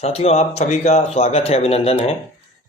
साथियों, आप सभी का स्वागत है, अभिनंदन है।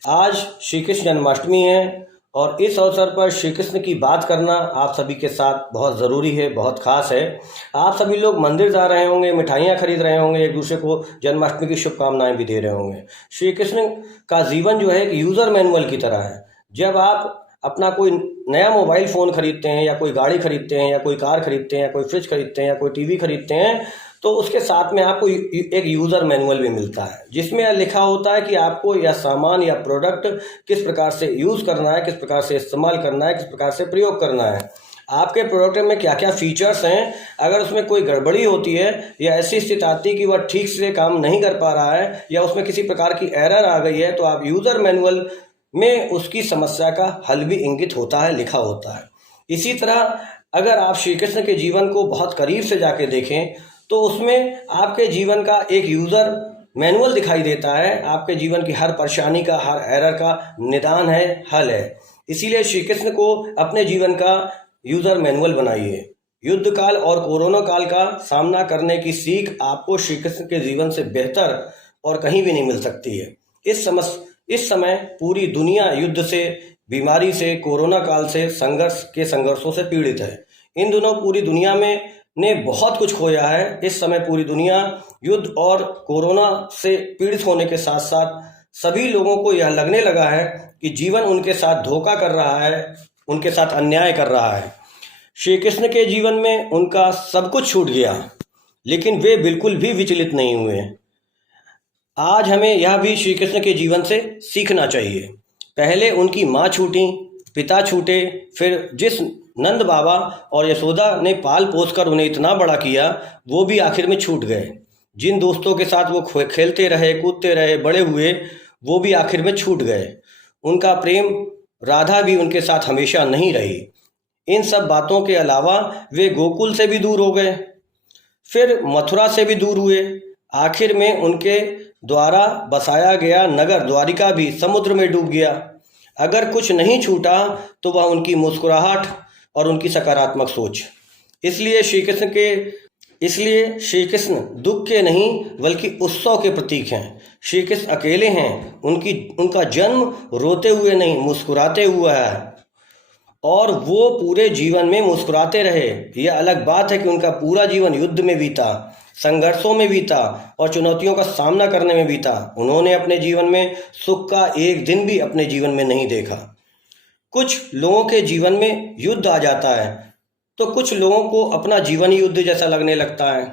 आज श्री कृष्ण जन्माष्टमी है और इस अवसर पर श्री कृष्ण की बात करना आप सभी के साथ बहुत ज़रूरी है, बहुत ख़ास है। आप सभी लोग मंदिर जा रहे होंगे, मिठाइयाँ खरीद रहे होंगे, एक दूसरे को जन्माष्टमी की शुभकामनाएं भी दे रहे होंगे। श्री कृष्ण का जीवन जो है एक यूज़र मैनुअल की तरह है। जब आप अपना कोई नया मोबाइल फ़ोन खरीदते हैं या कोई गाड़ी खरीदते हैं या कोई कार खरीदते हैं या कोई फ्रिज खरीदते हैं या कोई टीवी खरीदते हैं, तो उसके साथ में आपको एक यूज़र मैनुअल भी मिलता है, जिसमें यह लिखा होता है कि आपको यह सामान या प्रोडक्ट किस प्रकार से यूज़ करना है, किस प्रकार से इस्तेमाल करना है, किस प्रकार से प्रयोग करना है, आपके प्रोडक्ट में क्या क्या फीचर्स हैं। अगर उसमें कोई गड़बड़ी होती है या ऐसी स्थिति आती है कि वह ठीक से काम नहीं कर पा रहा है या उसमें किसी प्रकार की एरर आ गई है, तो आप यूज़र मैनुअल में उसकी समस्या का हल भी इंगित होता है, लिखा होता है। इसी तरह अगर आप श्री कृष्ण के जीवन को बहुत करीब से जाके देखें तो उसमें आपके जीवन का एक यूज़र मैनुअल दिखाई देता है। आपके जीवन की हर परेशानी का, हर एरर का निदान है, हल है। इसीलिए श्री कृष्ण को अपने जीवन का यूज़र मैनुअल बनाइए। युद्ध काल और कोरोना काल का सामना करने की सीख आपको श्री कृष्ण के जीवन से बेहतर और कहीं भी नहीं मिल सकती है। इस समय पूरी दुनिया युद्ध से, बीमारी से, कोरोना काल से, संघर्षों से पीड़ित है। इन दिनों पूरी दुनिया में ने बहुत कुछ खोया है। इस समय पूरी दुनिया युद्ध और कोरोना से पीड़ित होने के साथ साथ सभी लोगों को यह लगने लगा है कि जीवन उनके साथ धोखा कर रहा है, उनके साथ अन्याय कर रहा है। श्री कृष्ण के जीवन में उनका सब कुछ छूट गया, लेकिन वे बिल्कुल भी विचलित नहीं हुए। आज हमें यह भी श्री कृष्ण के जीवन से सीखना चाहिए। पहले उनकी माँ छूटी, पिता छूटे, फिर जिस नंद बाबा और यशोदा ने पाल पोस कर उन्हें इतना बड़ा किया, वो भी आखिर में छूट गए। जिन दोस्तों के साथ वो खेलते रहे, कूदते रहे, बड़े हुए, वो भी आखिर में छूट गए। उनका प्रेम राधा भी उनके साथ हमेशा नहीं रही। इन सब बातों के अलावा वे गोकुल से भी दूर हो गए, फिर मथुरा से भी दूर हुए। आखिर में उनके द्वारा बसाया गया नगर द्वारिका भी समुद्र में डूब गया। अगर कुछ नहीं छूटा तो वह उनकी मुस्कुराहट और उनकी सकारात्मक सोच। इसलिए श्री कृष्ण दुख के नहीं बल्कि उत्सव के प्रतीक हैं। श्री कृष्ण अकेले हैं। उनका जन्म रोते हुए नहीं, मुस्कुराते हुआ है, और वो पूरे जीवन में मुस्कुराते रहे। यह अलग बात है कि उनका पूरा जीवन युद्ध में बीता, संघर्षों में बीता और चुनौतियों का सामना करने में बीता। उन्होंने अपने जीवन में सुख का एक दिन भी अपने जीवन में नहीं देखा। कुछ लोगों के जीवन में युद्ध आ जाता है तो कुछ लोगों को अपना जीवन युद्ध जैसा लगने लगता है,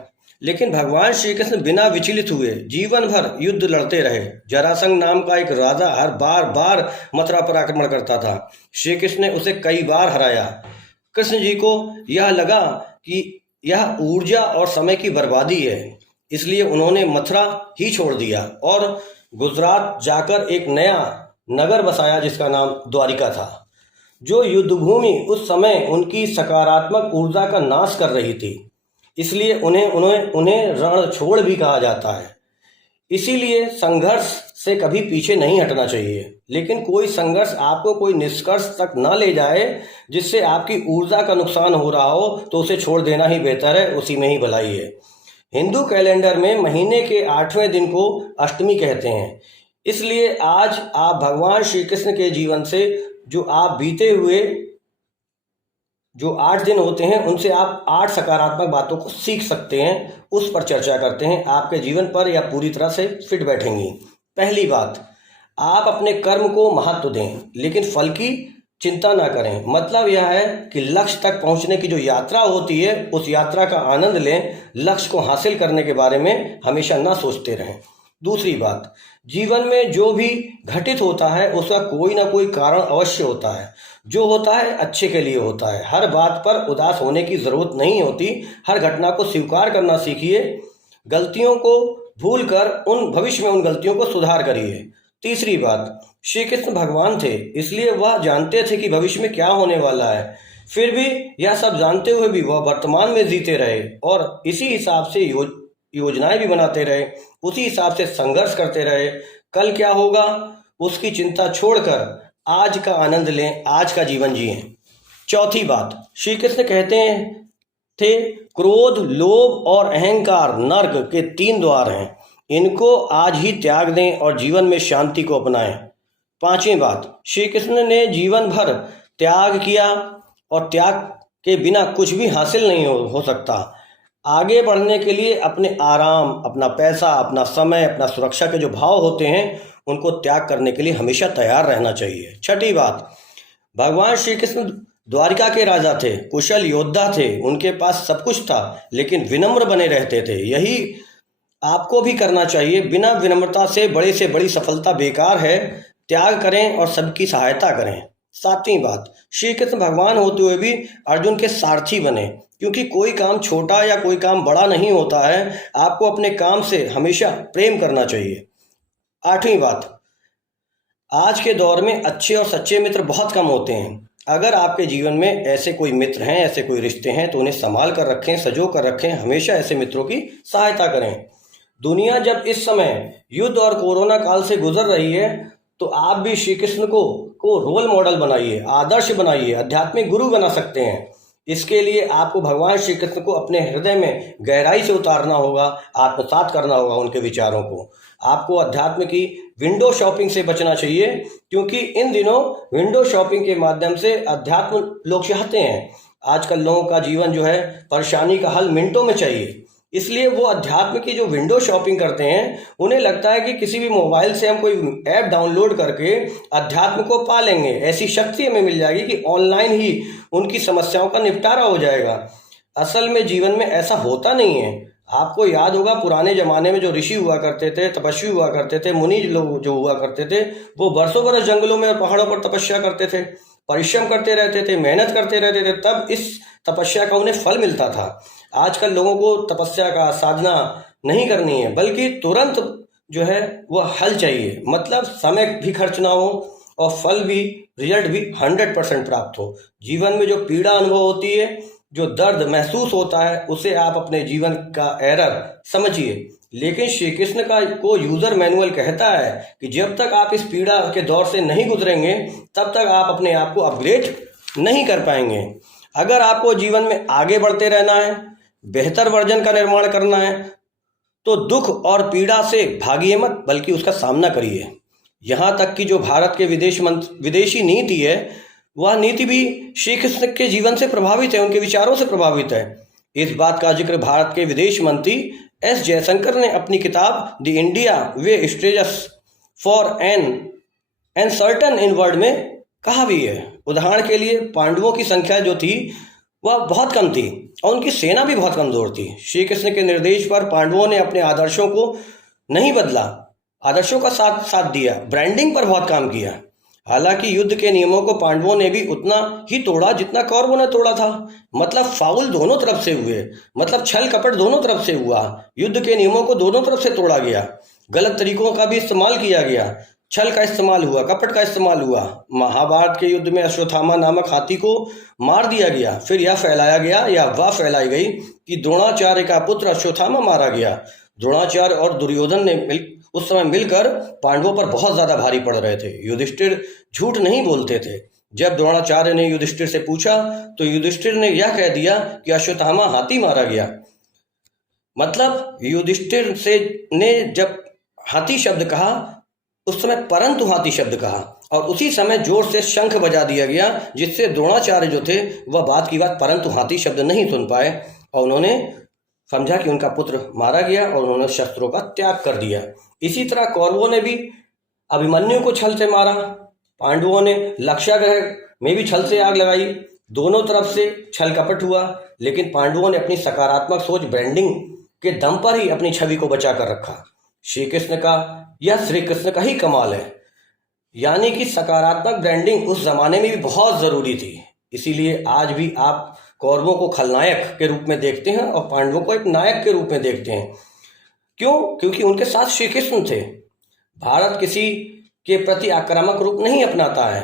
लेकिन भगवान श्री कृष्ण बिना विचलित हुए जीवन भर युद्ध लड़ते रहे। जरासंध नाम का एक राजा हर बार मथुरा पर आक्रमण करता था। श्री कृष्ण ने उसे कई बार हराया। कृष्ण जी को यह लगा कि यह ऊर्जा और समय की बर्बादी है, इसलिए उन्होंने मथुरा ही छोड़ दिया और गुजरात जाकर एक नया नगर बसाया जिसका नाम द्वारिका था, जो युद्ध भूमि उस समय उनकी सकारात्मक ऊर्जा का नाश कर रही थी। इसलिए उन्हें रणछोड़ भी कहा जाता है। इसीलिए संघर्ष से कभी पीछे नहीं हटना चाहिए, लेकिन कोई संघर्ष आपको कोई निष्कर्ष तक ना ले जाए जिससे आपकी ऊर्जा का नुकसान हो रहा हो, तो उसे छोड़ देना ही बेहतर है, उसी में ही भलाई है। हिंदू कैलेंडर में महीने के 8वें दिन को अष्टमी कहते हैं। इसलिए आज आप भगवान श्री कृष्ण के जीवन से जो आप बीते हुए जो 8 दिन होते हैं, उनसे आप 8 सकारात्मक बातों को सीख सकते हैं। उस पर चर्चा करते हैं, आपके जीवन पर या पूरी तरह से फिट बैठेंगी। पहली बात, आप अपने कर्म को महत्व दें, लेकिन फल की चिंता ना करें। मतलब यह है कि लक्ष्य तक पहुंचने की जो यात्रा होती है, उस यात्रा का आनंद लें, लक्ष्य को हासिल करने के बारे में हमेशा ना सोचते रहें। दूसरी बात, जीवन में जो भी घटित होता है उसका कोई ना कोई कारण अवश्य होता है। जो होता है अच्छे के लिए होता है। हर बात पर उदास होने की ज़रूरत नहीं होती। हर घटना को स्वीकार करना सीखिए। गलतियों को भूलकर भविष्य में उन गलतियों को सुधार करिए। तीसरी बात, श्री कृष्ण भगवान थे, इसलिए वह जानते थे कि भविष्य में क्या होने वाला है। फिर भी यह सब जानते हुए भी वह वर्तमान में जीते रहे और इसी हिसाब से योजनाएं भी बनाते रहे, उसी हिसाब से संघर्ष करते रहे। कल क्या होगा उसकी चिंता छोड़कर आज का आनंद लें, आज का जीवन जिएं। चौथी बात, श्री कृष्ण कहते थे, क्रोध, लोभ और अहंकार नर्क के 3 द्वार हैं। इनको आज ही त्याग दें और जीवन में शांति को अपनाएं। पांचवी बात, श्री कृष्ण ने जीवन भर त्याग किया और त्याग के बिना कुछ भी हासिल नहीं हो सकता। आगे बढ़ने के लिए अपने आराम, अपना पैसा, अपना समय, अपना सुरक्षा के जो भाव होते हैं उनको त्याग करने के लिए हमेशा तैयार रहना चाहिए। छठी बात, भगवान श्री कृष्ण द्वारिका के राजा थे, कुशल योद्धा थे, उनके पास सब कुछ था, लेकिन विनम्र बने रहते थे। यही आपको भी करना चाहिए। बिना विनम्रता से बड़ी सफलता बेकार है। त्याग करें और सबकी सहायता करें। सातवीं बात, श्री कृष्ण भगवान होते हुए भी अर्जुन के सारथी बने, क्योंकि कोई काम छोटा या कोई काम बड़ा नहीं होता है। आपको अपने काम से हमेशा प्रेम करना चाहिए। आठवीं बात, आज के दौर में अच्छे और सच्चे मित्र बहुत कम होते हैं। अगर आपके जीवन में ऐसे कोई मित्र हैं, ऐसे कोई रिश्ते हैं, तो उन्हें संभाल कर रखें, संजो कर रखें। हमेशा ऐसे मित्रों की सहायता करें। दुनिया जब इस समय युद्ध और कोरोना काल से गुजर रही है, तो आप भी श्री कृष्ण को रोल मॉडल बनाइए, आदर्श बनाइए, आध्यात्मिक गुरु बना सकते हैं। इसके लिए आपको भगवान श्री कृष्ण को अपने हृदय में गहराई से उतारना होगा, आत्मसात करना होगा उनके विचारों को। आपको अध्यात्म की विंडो शॉपिंग से बचना चाहिए, क्योंकि इन दिनों विंडो शॉपिंग के माध्यम से अध्यात्म लोग चाहते हैं। आजकल लोगों का जीवन जो है परेशानी का हल मिनटों में चाहिए, इसलिए वो अध्यात्म की जो विंडो शॉपिंग करते हैं, उन्हें लगता है कि किसी भी मोबाइल से हम कोई ऐप डाउनलोड करके अध्यात्म को पा लेंगे, ऐसी शक्ति हमें मिल जाएगी कि ऑनलाइन ही उनकी समस्याओं का निपटारा हो जाएगा। असल में जीवन में ऐसा होता नहीं है। आपको याद होगा पुराने जमाने में जो ऋषि हुआ करते थे, तपस्वी हुआ करते थे, मुनि लोग जो हुआ करते थे, वो बरसों बरस जंगलों में और पहाड़ों पर तपस्या करते थे, परिश्रम करते रहते थे, मेहनत करते रहते थे, तब इस तपस्या का उन्हें फल मिलता था। आजकल लोगों को तपस्या का साधना नहीं करनी है, बल्कि तुरंत जो है वह हल चाहिए। मतलब समय भी खर्च ना हो और फल भी, रिजल्ट भी 100% प्राप्त हो। जीवन में जो पीड़ा अनुभव होती है, जो दर्द महसूस होता है, उसे आप अपने जीवन का एरर समझिए। लेकिन श्री कृष्ण को यूजर मैनुअल कहता है कि जब तक आप इस पीड़ा के दौर से नहीं गुजरेंगे, तब तक आप अपने आप को अपग्रेड नहीं कर पाएंगे। अगर आपको जीवन में आगे बढ़ते रहना है, बेहतर वर्जन का निर्माण करना है, तो दुख और पीड़ा से भागिए मत, बल्कि उसका सामना करिए। यहाँ तक कि जो भारत के विदेशी नीति है, वह नीति भी श्री कृष्ण के जीवन से प्रभावित है, उनके विचारों से प्रभावित है। इस बात का जिक्र भारत के विदेश मंत्री एस जयशंकर ने अपनी किताब the India way strategy for an certain in world में कहा भी है। उदाहरण के लिए पांडवों की संख्या जो थी वह बहुत कम थी और उनकी सेना भी बहुत कमजोर थी। श्री कृष्ण के निर्देश पर पांडवों ने अपने आदर्शों को नहीं बदला, आदर्शों का साथ दिया, ब्रांडिंग पर बहुत काम किया। हालांकि युद्ध के नियमों को पांडवों ने भी उतना ही तोड़ा जितना कौरवों ने तोड़ा था। मतलब फाउल दोनों तरफ से हुए, मतलब छल कपट दोनों तरफ से हुआ। युद्ध के नियमों को दोनों तरफ से तोड़ा गया, गलत तरीकों का भी इस्तेमाल किया गया, छल का इस्तेमाल हुआ, कपट का इस्तेमाल हुआ। महाभारत के युद्ध में अश्वत्थामा नामक हाथी को मार दिया गया। फिर यह फैलाया गया, यह अफवाह फैलाई गई कि द्रोणाचार्य का पुत्र अश्वत्थामा मारा गया। द्रोणाचार्य और दुर्योधन ने उस समय मिलकर पांडवों पर बहुत ज्यादा भारी पड़ रहे थे। युधिष्ठिर झूठ नहीं बोलते थे। जब द्रोणाचार्य ने युधिष्ठिर से पूछा, तो युधिष्ठिर ने यह कह दिया कि अश्वत्थामा हाथी मारा गया। मतलब युधिष्ठिर ने जब हाथी शब्द कहा, उस समय परंतु हाथी शब्द कहा, और उसी समय जोर से शंख बजा दिया गया, जिससे द्रोणाचार्य जो थे वह बात की बात परंतु हाथी शब्द नहीं सुन पाए और उन्होंने समझा कि उनका पुत्र मारा गया और उन्होंने शस्त्रों का त्याग कर दिया। इसी तरह कौरवों ने भी अभिमन्यु को छल से मारा, पांडवों ने लक्षागृह में भी छल से आग लगाई। दोनों तरफ से छल कपट हुआ, लेकिन पांडवों ने अपनी सकारात्मक सोच, ब्रांडिंग के दम पर ही अपनी छवि को बचा कर रखा। श्री कृष्ण का ही कमाल है। यानी कि सकारात्मक ब्रांडिंग उस जमाने में भी बहुत जरूरी थी। इसीलिए आज भी आप कौरवों को खलनायक के रूप में देखते हैं और पांडवों को एक नायक के रूप में देखते हैं। क्यों? क्योंकि उनके साथ श्री कृष्ण थे। भारत किसी के प्रति आक्रामक रूप नहीं अपनाता है।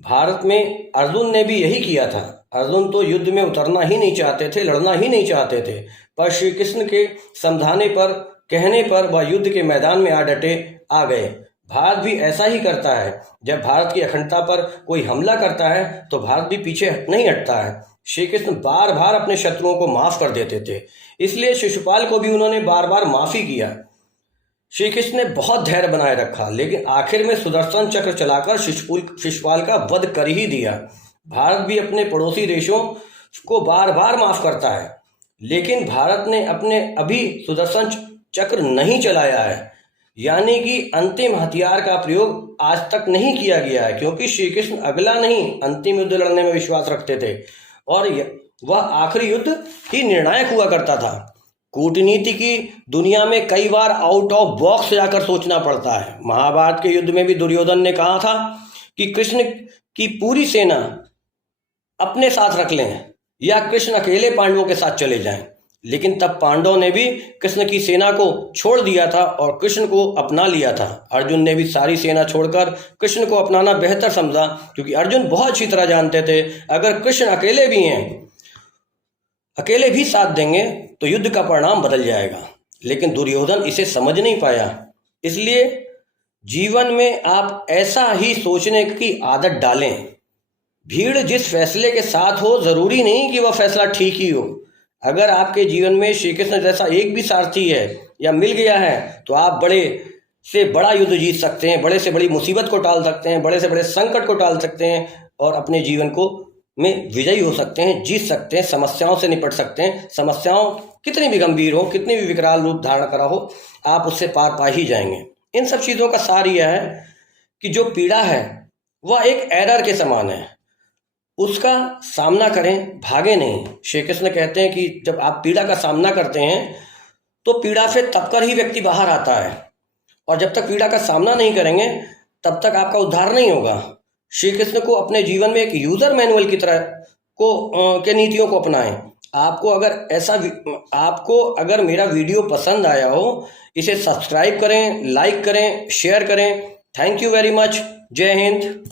भारत में अर्जुन ने भी यही किया था। अर्जुन तो युद्ध में उतरना ही नहीं चाहते थे, लड़ना ही नहीं चाहते थे, पर श्री कृष्ण के समझाने पर, कहने पर वह युद्ध के मैदान में आ गए। भारत भी ऐसा ही करता है। जब भारत की अखंडता पर कोई हमला करता है तो भारत भी पीछे नहीं हटता है। श्री कृष्ण बार बार अपने शत्रुओं को माफ कर देते थे, इसलिए शिशुपाल को भी उन्होंने बार बार माफी किया। श्री कृष्ण ने बहुत धैर्य बनाए रखा, लेकिन आखिर में सुदर्शन चक्र चलाकर शिशुपाल का वध कर ही दिया। भारत भी अपने पड़ोसी देशों को बार बार माफ करता है, लेकिन भारत ने अपने अभी सुदर्शन चक्र नहीं चलाया है, यानी कि अंतिम हथियार का प्रयोग आज तक नहीं किया गया है, क्योंकि श्री कृष्ण अगला नहीं अंतिम युद्ध लड़ने में विश्वास रखते थे और वह आखिरी युद्ध ही निर्णायक हुआ करता था। कूटनीति की दुनिया में कई बार आउट ऑफ बॉक्स जाकर सोचना पड़ता है। महाभारत के युद्ध में भी दुर्योधन ने कहा था कि कृष्ण की पूरी सेना अपने साथ रख लें या कृष्ण अकेले पांडवों के साथ चले जाएं, लेकिन तब पांडवों ने भी कृष्ण की सेना को छोड़ दिया था और कृष्ण को अपना लिया था। अर्जुन ने भी सारी सेना छोड़कर कृष्ण को अपनाना बेहतर समझा, क्योंकि अर्जुन बहुत अच्छी तरह जानते थे अगर कृष्ण अकेले भी साथ देंगे तो युद्ध का परिणाम बदल जाएगा। लेकिन दुर्योधन इसे समझ नहीं पाया। इसलिए जीवन में आप ऐसा ही सोचने की आदत डालें। भीड़ जिस फैसले के साथ हो जरूरी नहीं कि वह फैसला ठीक ही हो। अगर आपके जीवन में श्री कृष्ण जैसा एक भी सारथी है या मिल गया है तो आप बड़े से बड़ा युद्ध जीत सकते हैं, बड़े से बड़ी मुसीबत को टाल सकते हैं, बड़े से बड़े संकट को टाल सकते हैं और अपने जीवन को में विजयी हो सकते हैं, जीत सकते हैं, समस्याओं से निपट सकते हैं। समस्याओं कितनी भी गंभीर हो, कितनी भी विकराल रूप धारण करा हो, आप उससे पार पा ही जाएंगे। इन सब चीज़ों का सार यह है कि जो पीड़ा है वह एक एरर के समान है, उसका सामना करें, भागे नहीं। श्री कृष्ण कहते हैं कि जब आप पीड़ा का सामना करते हैं तो पीड़ा से तब कर ही व्यक्ति बाहर आता है, और जब तक पीड़ा का सामना नहीं करेंगे तब तक आपका उद्धार नहीं होगा। श्री कृष्ण को अपने जीवन में एक यूजर मैनुअल की तरह के नीतियों को अपनाएं। आपको अगर मेरा वीडियो पसंद आया हो, इसे सब्सक्राइब करें, लाइक करें, शेयर करें। Thank you very much. जय हिंद।